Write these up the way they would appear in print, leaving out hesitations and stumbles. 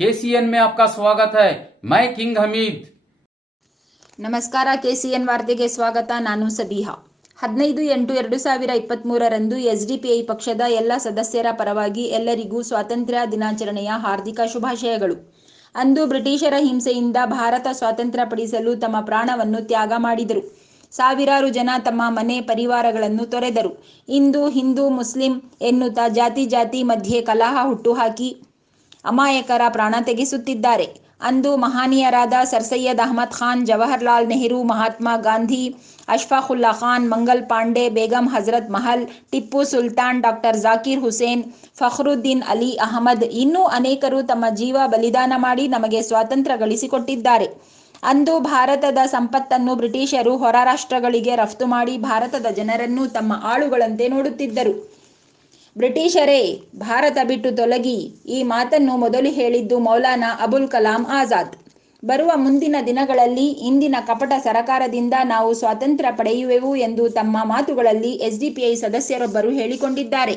KCN में आपका स्वागत है। मैं किंग हमीद। ನಮಸ್ಕಾರ. ಕೆಸಿಎನ್ ವಾರ್ತೆಗೆ ಸ್ವಾಗತ. ನಾನು ಸಬಿಹಾ. 15/8/2023ರಂದು ಎಸ್ಡಿಪಿಐ ಪಕ್ಷದ ಎಲ್ಲ ಸದಸ್ಯರ ಪರವಾಗಿ ಎಲ್ಲರಿಗೂ ಸ್ವಾತಂತ್ರ್ಯ ದಿನಾಚರಣೆಯ ಹಾರ್ದಿಕ ಶುಭಾಶಯಗಳು. ಅಂದು ಬ್ರಿಟಿಷರ ಹಿಂಸೆಯಿಂದ ಭಾರತ ಸ್ವಾತಂತ್ರ್ಯ ಪಡಿಸಲು ತಮ್ಮ ಪ್ರಾಣವನ್ನು ತ್ಯಾಗ ಮಾಡಿದರು. ಸಾವಿರಾರು ಜನ ತಮ್ಮ ಮನೆ ಪರಿವಾರಗಳನ್ನು ತೊರೆದರು. ಇಂದು ಹಿಂದೂ ಮುಸ್ಲಿಂ ಎನ್ನುತ್ತಾ ಜಾತಿ ಮಧ್ಯೆ ಕಲಹ ಹುಟ್ಟುಹಾಕಿ ಅಮಾಯಕರ ಪ್ರಾಣ ತೆಗೆಸುತ್ತಿದ್ದಾರೆ. ಅಂದು ಮಹನೀಯರಾದ ಸರ್ ಸೈಯದ್ ಅಹಮದ್ ಖಾನ್, ಜವಾಹರ್ಲಾಲ್ ನೆಹರು, ಮಹಾತ್ಮ ಗಾಂಧಿ, ಅಶ್ಫಾಕುಲ್ಲಾ ಖಾನ್, ಮಂಗಲ್ ಪಾಂಡೆ, ಬೇಗಂ ಹಜರತ್ ಮಹಲ್, ಟಿಪ್ಪು ಸುಲ್ತಾನ್, ಡಾಕ್ಟರ್ ಜಾಕಿರ್ ಹುಸೇನ್, ಫಖ್ರುದ್ದೀನ್ ಅಲಿ ಅಹಮದ್ ಇನ್ನೂ ಅನೇಕರು ತಮ್ಮ ಜೀವ ಬಲಿದಾನ ಮಾಡಿ ನಮಗೆ ಸ್ವಾತಂತ್ರ್ಯ ಗಳಿಸಿಕೊಟ್ಟಿದ್ದಾರೆ. ಅಂದು ಭಾರತದ ಸಂಪತ್ತನ್ನು ಬ್ರಿಟಿಷರು ಹೊರ ರಾಷ್ಟ್ರಗಳಿಗೆ ರಫ್ತು ಮಾಡಿ ಭಾರತದ ಜನರನ್ನು ತಮ್ಮ ಆಳುಗಳಂತೆ ನೋಡುತ್ತಿದ್ದರು. ಬ್ರಿಟಿಷರೇ, ಭಾರತ ಬಿಟ್ಟು ತೊಲಗಿ, ಈ ಮಾತನ್ನು ಮೊದಲು ಹೇಳಿದ್ದು ಮೌಲಾನಾ ಅಬುಲ್ ಕಲಾಂ ಆಜಾದ್. ಬರುವ ಮುಂದಿನ ದಿನಗಳಲ್ಲಿ ಇಂದಿನ ಕಪಟ ಸರಕಾರದಿಂದ ನಾವು ಸ್ವಾತಂತ್ರ್ಯ ಪಡೆಯುವೆವು ಎಂದು ತಮ್ಮ ಮಾತುಗಳಲ್ಲಿ ಎಸ್ಡಿಪಿಐ ಸದಸ್ಯರೊಬ್ಬರು ಹೇಳಿಕೊಂಡಿದ್ದಾರೆ.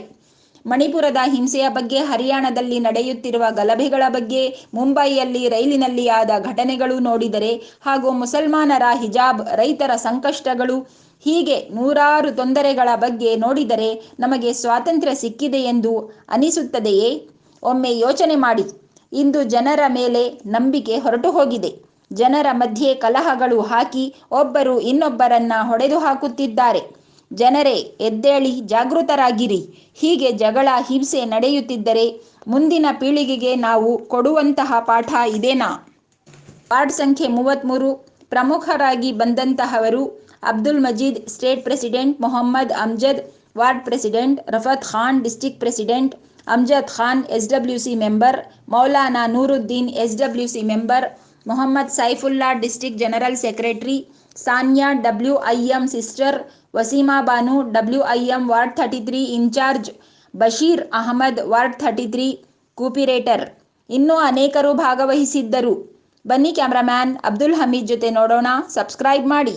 ಮಣಿಪುರದ ಹಿಂಸೆಯ ಬಗ್ಗೆ, ಹರಿಯಾಣದಲ್ಲಿ ನಡೆಯುತ್ತಿರುವ ಗಲಭೆಗಳ ಬಗ್ಗೆ, ಮುಂಬಯಿಯಲ್ಲಿ ರೈಲಿನಲ್ಲಿ ಆದ ಘಟನೆಗಳು ನೋಡಿದರೆ, ಹಾಗೂ ಮುಸಲ್ಮಾನರ ಹಿಜಾಬ್, ರೈತರ ಸಂಕಷ್ಟಗಳು, ಹೀಗೆ ನೂರಾರು ತೊಂದರೆಗಳ ಬಗ್ಗೆ ನೋಡಿದರೆ ನಮಗೆ ಸ್ವಾತಂತ್ರ್ಯ ಸಿಕ್ಕಿದೆ ಎಂದು ಅನಿಸುತ್ತದೆಯೇ? ಒಮ್ಮೆ ಯೋಚನೆ ಮಾಡಿ. ಇಂದು ಜನರ ಮೇಲೆ ನಂಬಿಕೆ ಹೊರಟು ಹೋಗಿದೆ. ಜನರ ಮಧ್ಯೆ ಕಲಹಗಳು ಹಾಕಿ ಒಬ್ಬರು ಇನ್ನೊಬ್ಬರನ್ನ ಹೊಡೆದು ಹಾಕುತ್ತಿದ್ದಾರೆ. ಜನರೇ, ಎದ್ದೇಳಿ, ಜಾಗೃತರಾಗಿರಿ. ಹೀಗೆ ಜಗಳ, ಹಿಂಸೆ ನಡೆಯುತ್ತಿದ್ದರೆ ಮುಂದಿನ ಪೀಳಿಗೆಗೆ ನಾವು ಕೊಡುವಂತಹ ಪಾಠ ಇದೇನಾ? ವಾರ್ಡ್ ಸಂಖ್ಯೆ 33 ಪ್ರಮುಖರಾಗಿ ಬಂದಂತಹವರು: Abdul Majeed state president, Mohammad Amjad ward president, Rafat Khan district president, Amjad Khan SWC member, Maulana Nooruddin SWC member, Mohammad Saifullah district general secretary, Sanya WIM sister, Waseema Banu WIM ward 33 incharge, Basheer Ahmed ward 33 corporator. ಇನ್ನೂ ಅನೇಕರು ಭಾಗವಹಿಸಿದ್ದರು. ಬನ್ನಿ ಕ್ಯಾಮ್ರಾಮ್ಯಾನ್ ಅಬ್ದುಲ್ ಹಮೀದ್ ಜೊತೆ ನೋಡೋಣ. ಸಬ್ಸ್ಕ್ರೈಬ್ ಮಾಡಿ.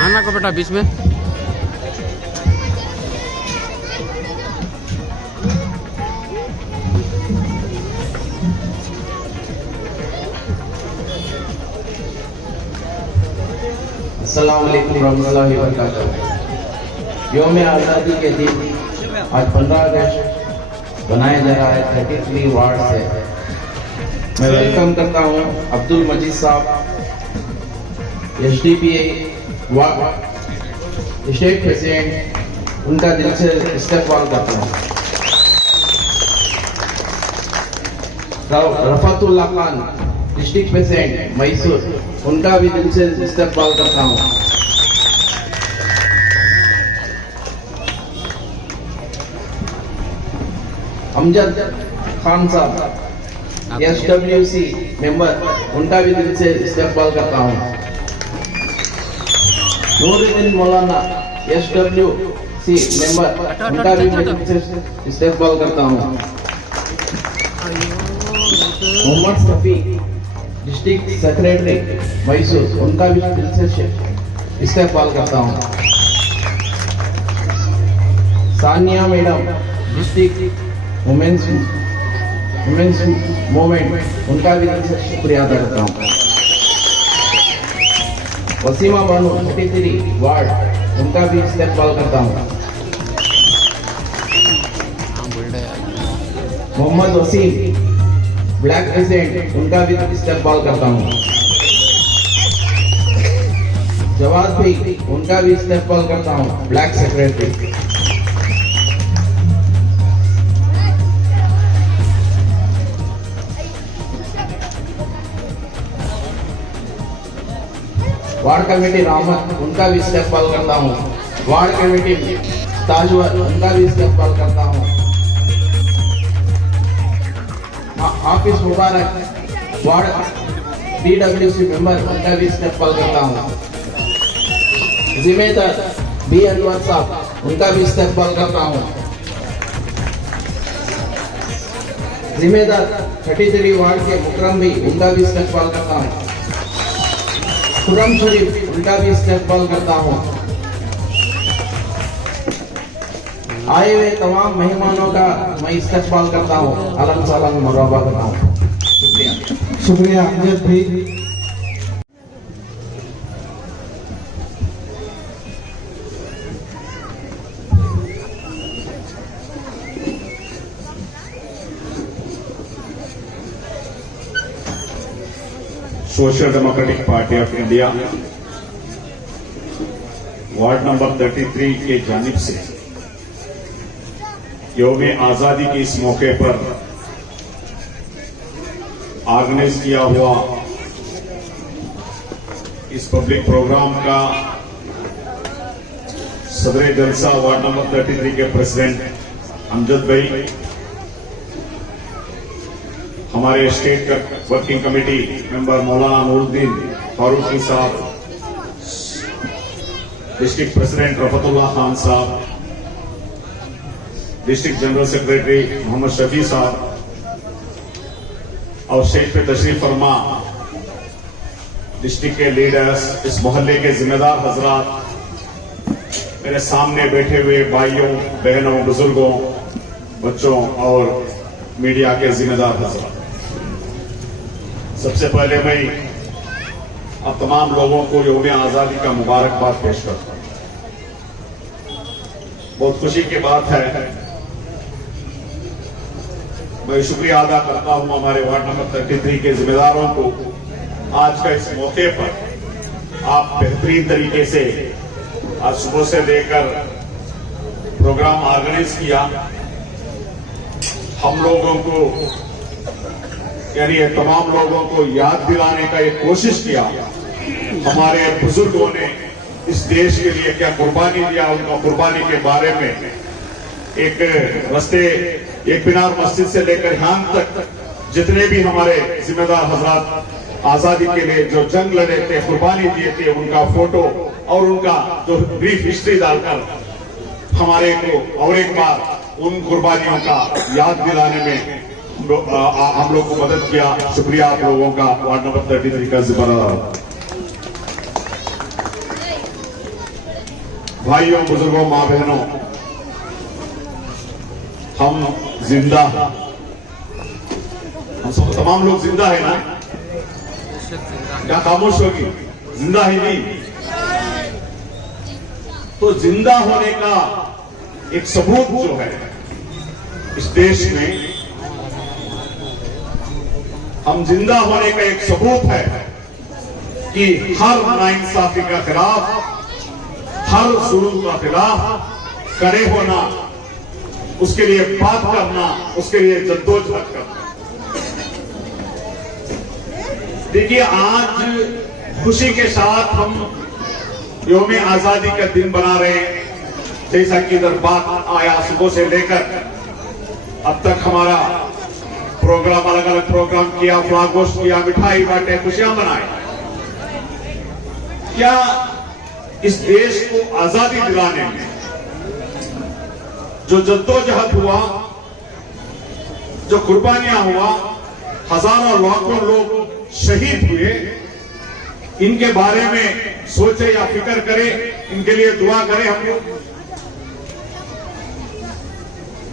आना को बेटा बीच में। अस्सलाम वालेकुम रहमतुल्लाहि व बरकातहू। यौम आज़ादी के दिन आज 15 अगस्त बनाया जा रहा है 33 वार्ड से। मैं वेलकम करता हूँ अब्दुल मजीद साहब, HDPA वार्ड स्टेट प्रेसिडेंट, उनका दिल से इस्तकबाल करता हूँ। रफातुल्लाह खान, डिस्ट्रिक्ट प्रेसिडेंट मैसूर, उनका भी दिल से इस्तकबाल करता हूँ। अमजद खान साहब, SWC मेंबर, उनका भी दिल से इस्तकबाल करता हूँ। नूरुद्दीन मौलाना, SWC मेंबर, उनका भी मैं दिल से इस्तकबाल करता हूँ। मोहम्मद शफी, डिस्ट्रिक्ट सेक्रेटरी मैसूर, उनका भी दिल से इस्तकबाल करता हूँ। Sania madam, district women's movement, उनका भी दिल से शुक्रिया अदा करता हूँ। वसीमा बानू 33 वार्ड, उनका भी इस्तकबाल करता हूँ। मोहम्मद वसीम, ब्लैक प्रेसिडेंट, उनका भी इस्तकबाल करता हूँ। जवाब भी उनका भी इस्तेमाल करता हूँ, black secretary. Ward committee Ramat, उनका भी इस्तेमाल करता हूँ। वार्ड कमेटी ताजवर, उनका भी इस्तेमाल करता हूँ। हाफिज मुबारक, वार्ड DWC मेंबर, उनका भी इस्तेमाल करता हूँ। जिम्मेदार B अनवर साहब, उनका भी इस्तेमाल करता हूँ। जिम्मेदार 33 वार्ड के मुकरम भी, उनका भी इस्तेमाल करता हूँ। खुरम शरीफ, उनका भी इस्तेमाल करता हूँ। आए हुए तमाम मेहमानों का मैं इस्तेमाल करता हूँ, अलग सलग मुराबा करता हूँ। शुक्रिया। शुक्रिया अमजद भाई। Social democratic party of India ward number 33 के जानिब से यौम आजादी के इस मौके पर ऑर्गेनाइज किया हुआ इस पब्लिक प्रोग्राम का सदर जलसा वार्ड नंबर 33 के प्रेसिडेंट अमजद भाई, हमारे स्टेट का वर्किंग कमेटी मेंबर मौलाना नूरुद्दीन फारूकी साहब, district president Rafatullah Khan sahab, district general secretary Mohammad Shafi sahab और स्टेज पे तशरीफ फरमा डिस्ट्रिक्ट के लीडर्स, इस मोहल्ले के जिम्मेदार हजरात, मेरे सामने बैठे हुए भाइयों बहनों बुजुर्गों बच्चों और मीडिया के जिम्मेदार हजरात, सबसे पहले मैं अब तमाम लोगों को यौम आजादी का मुबारकबाद पेश करता हूं। बहुत खुशी की बात है, मैं शुक्रिया अदा करता हूं हमारे वार्ड नंबर 33 के जिम्मेदारों को। आज का इस मौके पर आप बेहतरीन तरीके से आज सुबह से लेकर प्रोग्राम ऑर्गेनाइज किया। हम लोगों को यानी तमाम लोगों को याद दिलाने का एक कोशिश किया, हमारे बुजुर्गों ने इस देश के लिए क्या कुर्बानी दिया, उनका कुर्बानी के बारे में एक रास्ते, एक मीनार मस्जिद से लेकर यहाँ तक जितने भी हमारे जिम्मेदार हजरात आजादी के लिए जो जंग लड़े थे, कुर्बानी दिए थे, उनका फोटो और उनका जो ब्रीफ हिस्ट्री डालकर हमारे को और एक बार उन कुर्बानियों का याद दिलाने में हम लोग को मदद किया। शुक्रिया आप लोगों का, वार्ड नंबर 33 का जिम्मेदार भाइयों बुजुर्गों माँ बहनों, हम जिंदा, हम सब तमाम लोग जिंदा है ना? क्या खामोश होगी? जिंदा है नहीं? तो जिंदा होने का एक सबूत जो है इस देश में, हम जिंदा होने का एक सबूत है कि हर नाइंसाफी का खिलाफ, हर जुल्म का खिलाफ खड़े होना, उसके लिए बात करना, उसके लिए जद्दोजहद करना। देखिए, आज खुशी के साथ हम यौम आजादी का दिन बना रहे हैं। जैसा कि इधर बात आया, सुबह से लेकर अब तक हमारा प्रोग्राम, अलग अलग प्रोग्राम किया, फ्लैग होस्ट किया, मिठाई बांटे, खुशियां मनाई। क्या इस देश को आजादी दिलाने में जो जद्दोजहद हुआ, जो कुर्बानियां हुआ, हजारों लाखों लोग शहीद हुए, इनके बारे में सोचे या फिक्र करें, इनके लिए दुआ करें। हम लोग,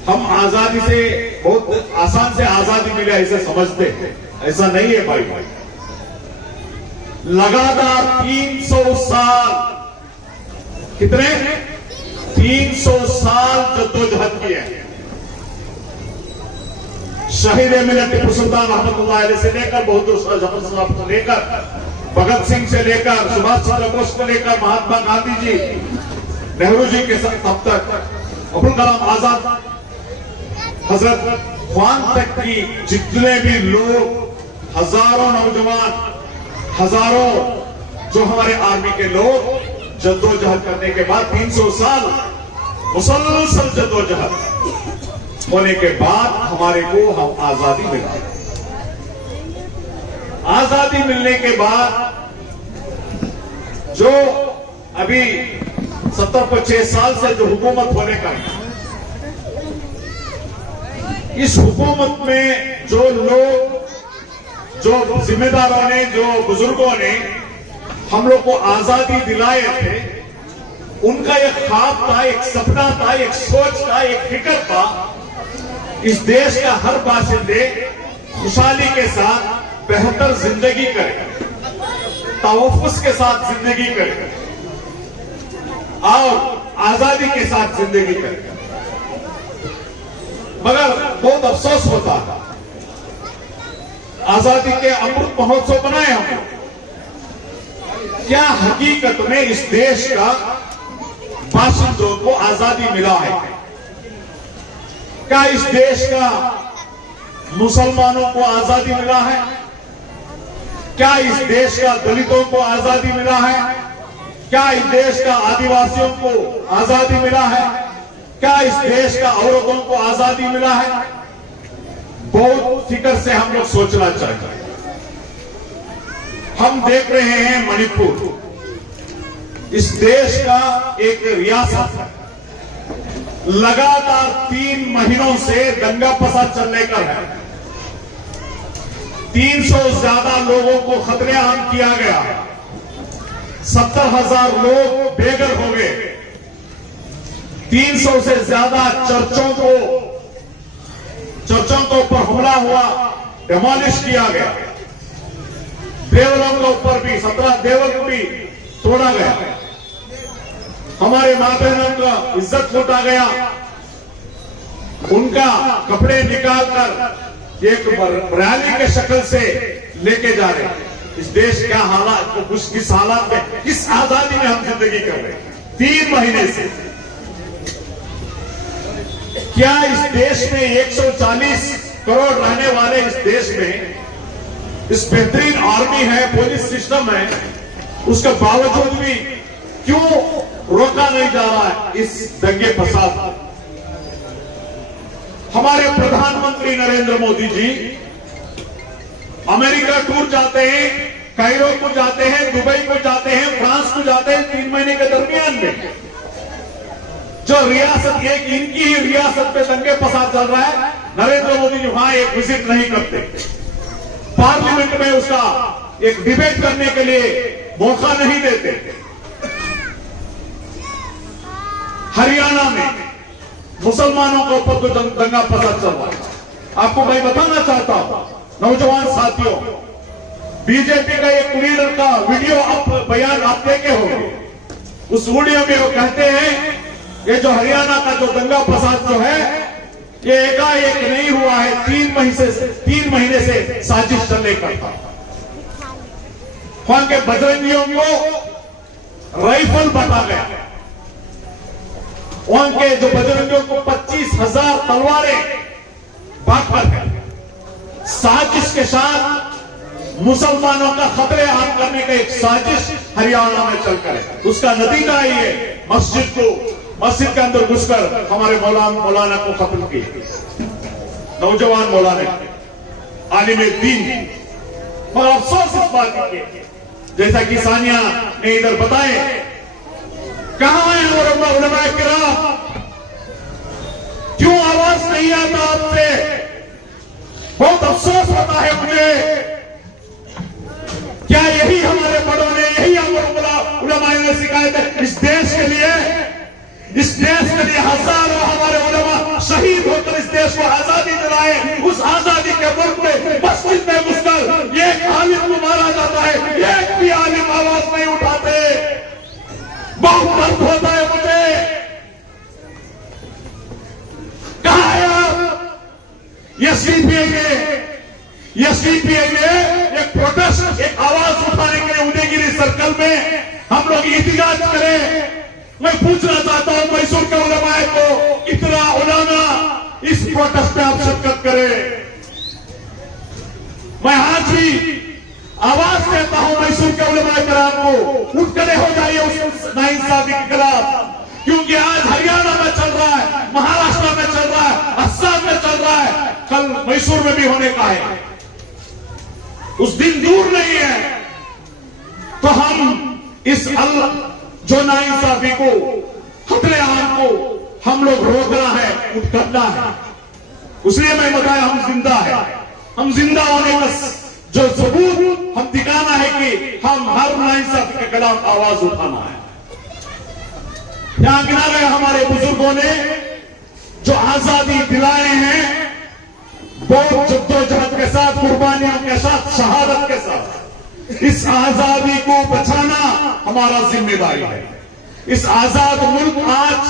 हम आजादी से बहुत आसान से आजादी मिले ऐसे समझते हैं, ऐसा नहीं है भाई। लगातार 300 साल, कितने 300 साल जद्दोजहद किए। शहीद मिलत टिप्पू सुल्तान रहमतुल्लाह अलैह से लेकर बहादुर शाह जफर साहब से लेकर भगत भगत सिंह से लेकर सुभाष चंद्र बोस से लेकर महात्मा गांधी जी, नेहरू जी के साथ अब तक अब्दुल कलाम आजाद, हजरत ख्वान तक की जितने भी लोग, हजारों नौजवान, हजारों जो हमारे आर्मी के लोग जद्दोजहद करने के बाद 300 साल मुसलसल जद्दोजहद होने के बाद हमारे को हम आजादी मिला। आजादी मिलने के बाद जो अभी 70-75 साल से जो हुकूमत होने का है, इस हुकूमत में जो लोग, जो जिम्मेदारों ने, जो बुजुर्गों ने हम लोग को आजादी दिलाए थे, उनका एक ख्वाब था, एक सपना था, एक सोच था, एक फिक्र था, इस देश का हर बाशिंदे खुशहाली के साथ बेहतर जिंदगी करे, तवफ़ुज़ के साथ जिंदगी करे और आजादी के साथ जिंदगी करे। मगर बहुत अफसोस होता है, आजादी के अमृत महोत्सव बनाए हम, क्या हकीकत में इस देश का बाशिंदों को आजादी मिला है? क्या इस देश का मुसलमानों को आजादी मिला है? क्या इस देश का दलितों को आजादी मिला है? क्या इस देश का आदिवासियों को आजादी मिला है? क्या इस देश का औरतों को आजादी मिला है? बहुत फिक्र से हम लोग सोचना चाहिए। हम देख रहे हैं मणिपुर, इस देश का एक रियासत है, लगातार 3 महीनों से दंगा फसाद चलने का है। 300 ज्यादा लोगों को खतरेआम किया गया, 70,000 लोग बेघर हो गए, 300 से ज्यादा चर्चों के ऊपर हमला हुआ, डिमोलिश किया गया, देवलों के ऊपर भी 17 देवल को भी तोड़ा गया, हमारे मां बहनों का इज्जत लूटा गया, उनका कपड़े निकालकर एक रैली के शक्ल से लेके जा रहे हैं। इस देश क्या हालात, किस हालात में, किस आजादी में हम जिंदगी कर रहे हैं 3 महीने से? क्या इस देश में 140 करोड़ रहने वाले इस देश में इस बेहतरीन आर्मी है, पुलिस सिस्टम है, उसके बावजूद भी क्यों रोका नहीं जा रहा है इस दंगे फसाद? हमारे प्रधानमंत्री नरेंद्र मोदी जी अमेरिका टूर जाते हैं, कायरो को जाते हैं, दुबई को जाते हैं, फ्रांस को जाते हैं 3 महीने के दरमियान में। जो रियासत, एक इनकी ही रियासत पे दंगे फसाद चल रहा है, नरेंद्र मोदी जी वहां एक विजिट नहीं करते, पार्लियामेंट में उसका एक डिबेट करने के लिए मौका नहीं देते। हरियाणा में मुसलमानों के ऊपर तो दंगा फसाद चल रहा है। आपको मैं बताना चाहता हूं नौजवान साथियों, बीजेपी का एक लीडर का वीडियो बयान आप देखे होंगे। उस वीडियो में वो कहते हैं ये जो हरियाणा का जो दंगा फसाद जो है, ये एकाएक नहीं हुआ है, 3 महीने से साजिश चलने का था। वहां के बजरंगियों को राइफल बांटा गया, वहां के जो बजरंगियों को 25,000 तलवारें बांट कर साजिश के साथ मुसलमानों का खतरे आम करने का एक साजिश हरियाणा में चलकर है। उसका नतीजा ही है मस्जिद के अंदर घुसकर हमारे मौलाना को खत्म किए, नौजवान मौलाना आलिम दीन। और अफसोस इस बात की, जैसा कि सानिया ने इधर बताए, कहां है उलमाए किराम? क्यों आवाज नहीं आता आपसे? बहुत अफसोस होता है मुझे। क्या यही हमारे बड़ों ने, यही हमारे उलमाए ने सिखाए थे इस देश के लिए? इस देश के लिए हजारों हमारे उलमा शहीद होकर इस देश को आजादी दिलाए। उस आजादी के मुल्क में मस्जिद में घुसकर एक आलिम को मारा जाता है, एक भी आलिम आवाज नहीं उठाते। बहुत दर्द होता है मुझे। कहा है आप? ये सीपीआई ने एक प्रोटेस्ट, एक आवाज उठाने के लिए उदयगिरी मैं पूछना चाहता हूं मैसूर के उलमाए को, इतना उलामा इस प्रोटेस्ट में आप शिरकत करें। मैं आज भी आवाज देता हूं मैसूर के उलमाए कराम को, उठ खड़े हो जाइए उस नाइंसाफी के खिलाफ, क्योंकि आज हरियाणा में चल रहा है, महाराष्ट्र में चल रहा है, असम में चल रहा है, कल मैसूर में भी होने का है। उस दिन दूर नहीं है। तो हम इस जो नाइंसाफी को, कत्लेआम को हम लोग रोकना है, उठ करना है। इसलिए मैं बताया हम जिंदा है। हम जिंदा होने का जो सबूत हम दिखाना है कि हम हर नाइंसाफी के खिलाफ आवाज उठाना है। यहां गिना गया हमारे बुजुर्गों ने जो आजादी दिलाए हैं, बहुत जद्दोजहद के साथ, कुर्बानियों के साथ, शहादत के साथ। इस आजादी को बचाना हमारा जिम्मेदारी है। इस आजाद मुल्क आज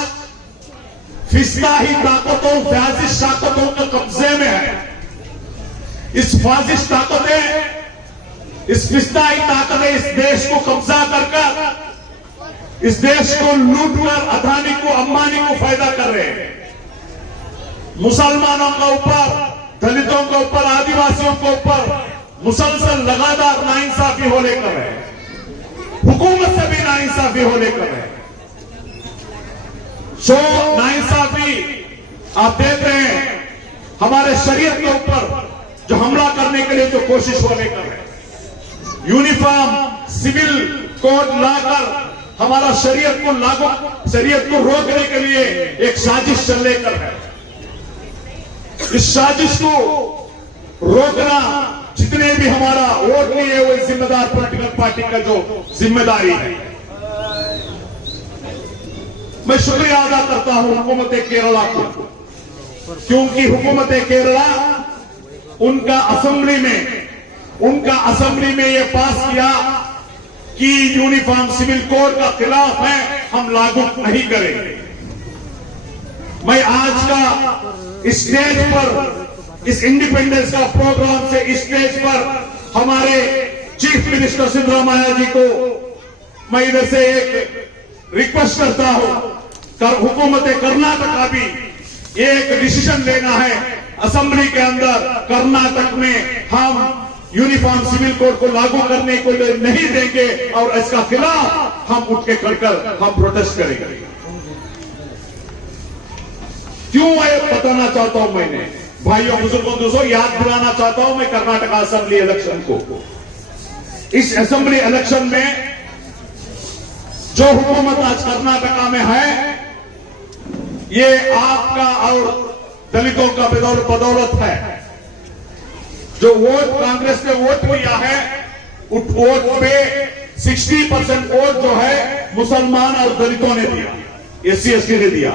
फिस्ताही ताकतों, फासिस्ट ताकतों के कब्जे में है। इस फासिस्ट ताकतें, इस फिस्ताही ताकतें इस देश को कब्जा कर इस देश को लूटकर अदानी को, अंबानी को फायदा कर रहे हैं। मुसलमानों के ऊपर, दलितों के ऊपर, आदिवासियों के ऊपर मुसलसल लगातार नाइंसाफी हो लेकर है। हुकूमत से भी नाइंसाफी हो लेकर है। जो नाइंसाफी आप देख रहे हैं, हमारे शरीयत के ऊपर जो हमला करने के लिए जो कोशिश हो लेकर है, यूनिफॉर्म सिविल कोड लाकर हमारा शरीयत को लागू, शरीयत को रोकने के लिए एक साजिश चल लेकर है। इस साजिश को रोकना, जितने भी हमारा वोट लिए वो जिम्मेदार पॉलिटिकल पार्टी का जो जिम्मेदारी है। मैं शुक्रिया अदा करता हूं हुकूमत केरला को, क्योंकि हुकूमत केरला उनका असेंबली में यह पास किया कि यूनिफॉर्म सिविल कोड का खिलाफ है, हम लागू नहीं करेंगे। मैं आज का स्टेज पर, इस इंडिपेंडेंस का प्रोग्राम से स्टेज पर हमारे चीफ मिनिस्टर सिद्धरामैया जी को मैं इधर से एक रिक्वेस्ट करता हूं, हुकूमत कर्नाटक का भी एक डिसीजन लेना है। असेंबली के अंदर कर्नाटक में हम यूनिफॉर्म सिविल कोड को लागू करने को नहीं देंगे और इसका खिलाफ हम उठ के कर हम प्रोटेस्ट करेंगे। क्यों मैं बताना चाहता हूं, मैंने भाइयों बुजुर्गों दोस्तों याद दिलाना चाहता हूं मैं कर्नाटक असेंबली इलेक्शन को। इस असेंबली इलेक्शन में जो हुकूमत आज कर्नाटका में है, ये आपका और दलितों का बदौलत है। जो वोट कांग्रेस ने वोट किया है, उस वोट पे 60% वोट जो है मुसलमान और दलितों ने दिया, SC/ST ने दिया।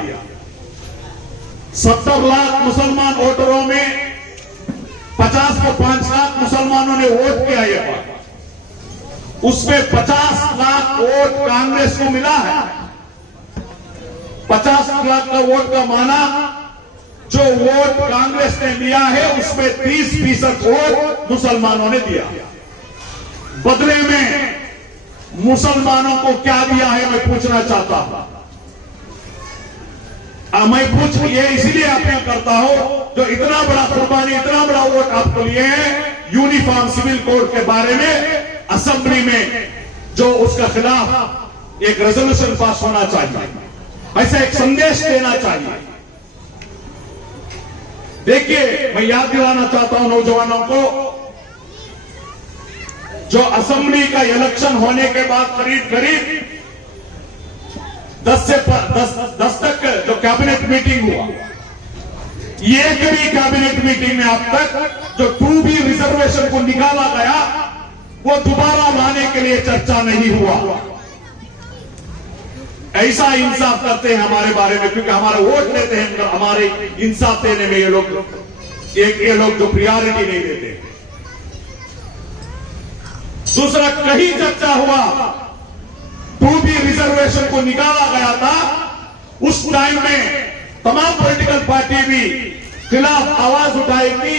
70 लाख मुसलमान वोटरों में 50 को 5 लाख मुसलमानों ने वोट किया। यह उसमें 50 लाख वोट कांग्रेस को मिला है। 50 लाख का वोट का माना, जो वोट कांग्रेस ने लिया है उसमें 30% वोट मुसलमानों ने दिया। बदले में मुसलमानों को क्या दिया है मैं पूछना चाहता हूं। मैं ये इसीलिए अपील करता हूं, जो इतना बड़ा कुर्बानी, इतना बड़ा वोट आपको लिए हैं, यूनिफॉर्म सिविल कोड के बारे में असेंबली में जो उसका खिलाफ एक रेजोल्यूशन पास होना चाहिए, ऐसा एक संदेश देना चाहिए। देखिए, मैं याद दिलाना चाहता हूं नौजवानों को, जो असेंबली का इलेक्शन होने के बाद करीब 10 तक जो कैबिनेट मीटिंग हुआ, एक भी कैबिनेट मीटिंग में अब तक जो 2B रिजर्वेशन को निकाला गया वो दोबारा लाने के लिए चर्चा नहीं हुआ। ऐसा इंसाफ करते हैं हमारे बारे में, क्योंकि हमारा वोट लेते हैं, हमारे इंसाफ देने में ये लोग जो प्रियोरिटी नहीं देते। दूसरा, कहीं चर्चा हुआ 2B रिजर्वेशन को निकाला गया था, उस टाइम में तमाम पॉलिटिकल पार्टी भी खिलाफ आवाज उठाई थी,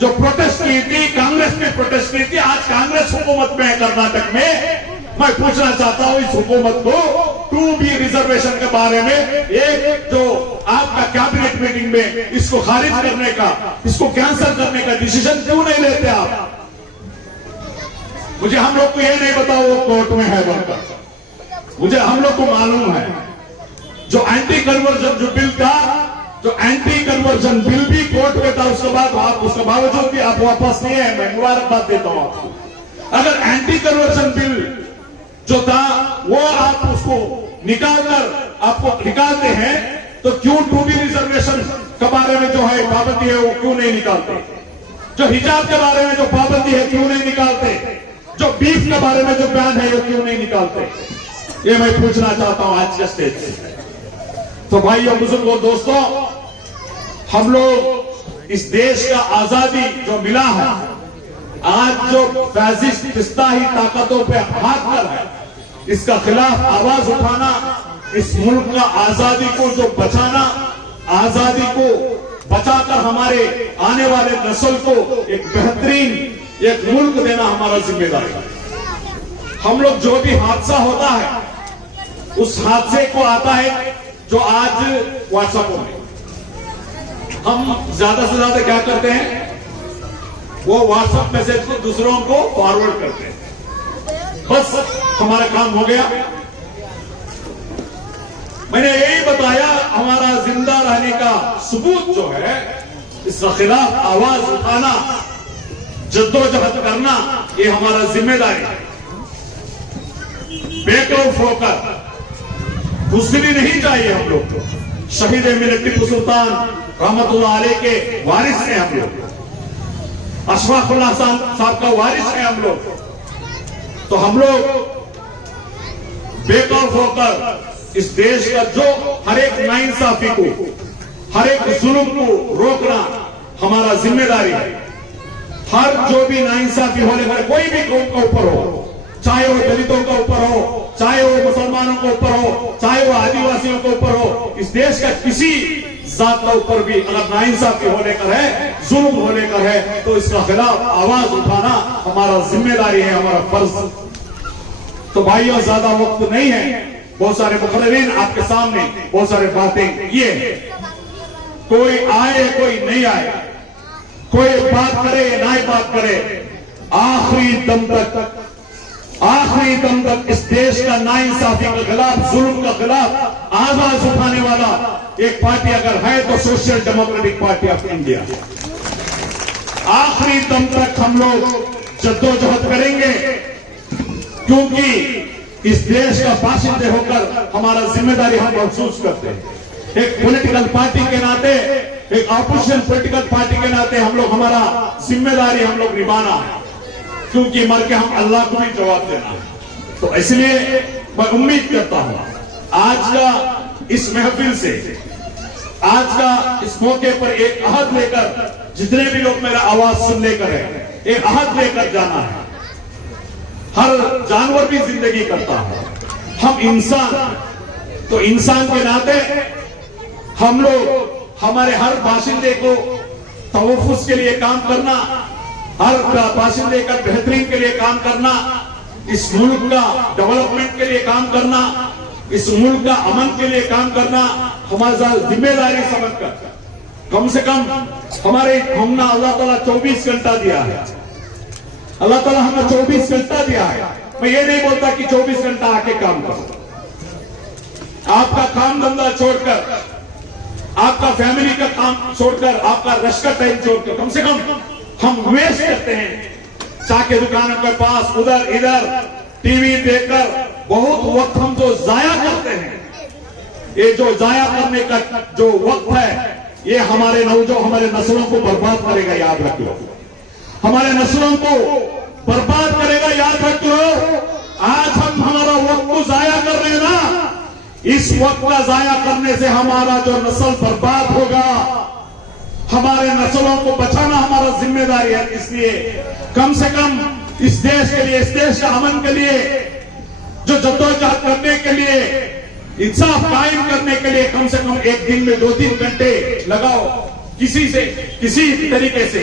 जो प्रोटेस्ट की थी, कांग्रेस ने प्रोटेस्ट की थी। आज कांग्रेस हुकूमत में है कर्नाटक में। मैं पूछना चाहता हूं इस हुकूमत को 2B रिजर्वेशन रिजर्वेशन के बारे में एक जो आपका कैबिनेट मीटिंग में इसको खारिज करने का, इसको कैंसिल करने का डिसीजन क्यों नहीं लेते आप? मुझे हम लोग को ये नहीं बताओ वो कोर्ट में है बनकर, मुझे हम लोग को मालूम है जो एंटी कन्वर्जन जो बिल था, जो एंटी कन्वर्जन बिल भी कोर्ट में था, उसके बाद आप उसके बावजूद भी आप वापस नहीं है। मैं मुबारकबाद देता हूं आपको। अगर एंटी कन्वर्जन बिल जो था वो आप उसको निकालकर आपको निकालते हैं तो क्यों 2D रिजर्वेशन के बारे में जो है पाबंदी है वो क्यों नहीं निकालते? जो हिजाब के बारे में जो पाबंदी है क्यों नहीं निकालते? जो बीफ के बारे में जो बैन है वो क्यों नहीं निकालते? ये मैं पूछना चाहता हूं आज के स्टेज से। तो भाइयों, बुजुर्गों, दोस्तों, हम लोग इस देश का आजादी जो मिला है, आज जो फैसिस्ट इस्लाही ताकतों पे हाथ पर है, इसका खिलाफ आवाज उठाना, इस मुल्क का आजादी को जो बचाना, आजादी को बचाकर हमारे आने वाले नस्ल को एक बेहतरीन एक मुल्क देना हमारा जिम्मेदारी है। हम लोग जो भी हादसा होता है उस हादसे को आता है जो आज व्हाट्सएप में हम ज्यादा से ज्यादा क्या करते हैं, वो व्हाट्सएप मैसेज को दूसरों को फॉरवर्ड करते हैं, बस हमारा काम हो गया। मैंने यही बताया, हमारा जिंदा रहने का सबूत जो है, इसके खिलाफ आवाज उठाना, जद्दोजहद करना, ये हमारा जिम्मेदारी है। बेखौफ होकर घुसनी नहीं चाहिए हम लोग को। शहीद मिलत टीपू सुल्तान रहमतुल्लाह अलैह के वारिस हैं हम लोग, अशफाकुल्लाह साहब का वारिस है हम लोग। तो हम लोग बेखौफ होकर इस देश का जो हर एक नाइंसाफी को, हर एक जुल्म को रोकना हमारा जिम्मेदारी है। हर जो भी नाइंसाफी होने वाले कोई भी कौम का ऊपर हो, चाहे वो दलितों का ऊपर हो, चाहे वो मुसलमानों के ऊपर हो, चाहे वो आदिवासियों के ऊपर हो, इस देश का किसी जात का ऊपर भी अगर नाइंसाफी होने का है, जुल्म होने का है, तो इसका खिलाफ आवाज उठाना हमारा जिम्मेदारी है, हमारा फर्ज। तो भाइयों, ज्यादा वक्त नहीं है, बहुत सारे मुखर्रिरीन आपके सामने बहुत सारे बातें ये है, कोई आए कोई नहीं आए, कोई बात करे ना बात करे, आखिरी दम तक इस देश का नाइंसाफी के खिलाफ, जुल्म के खिलाफ आवाज उठाने वाला एक पार्टी अगर है तो social democratic party of India. आखिरी दम तक हम लोग जद्दोजहद करेंगे, क्योंकि इस देश का बाशिंदे होकर हमारा जिम्मेदारी हम महसूस करते हैं। एक पॉलिटिकल पार्टी के नाते, एक ऑपोजिशन पॉलिटिकल पार्टी के नाते हम लोग, हमारा जिम्मेदारी हम लोग निभाना है, क्योंकि मर के हम अल्लाह को भी जवाब देना है। तो इसलिए मैं उम्मीद करता हूं आज का इस महफिल से, आज का इस मौके पर एक अहद लेकर, जितने भी लोग मेरा आवाज सुन लेकर है, एक अहद लेकर जाना है। हर जानवर भी जिंदगी करता है, हम इंसान, तो इंसान के नाते हम लोग हमारे हर बाशिंदे को तहफ़्फ़ुज़ के लिए काम करना, हर बाशिंदे का बेहतरीन के लिए काम करना, इस मुल्क का डेवलपमेंट के लिए काम करना, इस मुल्क का अमन के लिए काम करना हमारा जिम्मेदारी समझकर, कम से कम हमारे हमने अल्लाह ताला 24 घंटा दिया है, अल्लाह ताला हमें 24 घंटा दिया है। मैं ये नहीं बोलता कि 24 घंटा आके काम करो, आपका काम धंधा छोड़कर, आपका फैमिली का काम छोड़कर, आपका रश का टाइम छोड़कर, कम से कम हम वेस्ट करते हैं चाय के दुकानों के पास, उधर इधर टीवी देखकर बहुत वक्त हम जो जाया करते हैं, ये जो जाया करने का जो वक्त है, ये हमारे नस्लों को बर्बाद करेगा, याद रख लो। हमारे नस्लों को बर्बाद करेगा, याद रख लो। आज हम हमारा वक्त को जाया कर रहे हैं ना, इस वक्त का जाया करने से हमारा जो नस्ल बर्बाद होगा, हमारे नस्लों को बचाना हमारा जिम्मेदारी है। इसलिए कम से कम इस देश के लिए, इस देश के अमन के लिए, जो जद्दोजहद करने के लिए, इंसाफ कायम करने के लिए कम से कम एक दिन में 2-3 घंटे लगाओ। किसी तरीके से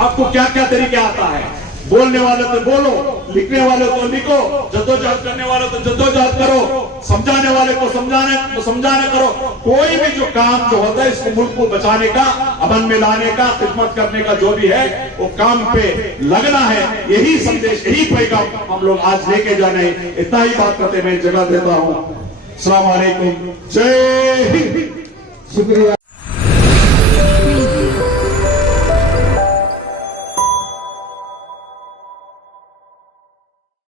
आपको क्या क्या तरीके आता है, बोलने वाले तो बोलो, लिखने वाले तो लिखो, जद्दोजहद करने वाले तो जद्दोजहद करो, समझाने वाले को समझाने करो। कोई भी जो काम जो होता है इसको मुल्क को बचाने का, अमन में लाने का, खिदमत करने का जो भी है वो काम पे लगना है। यही संदेश, यही पैगाम हम लोग आज लेके जाने हैं। इतना ही बात करते मैं जगह देता हूं। अस्सलाम वालेकुम, जय हिंद। शुक्रिया।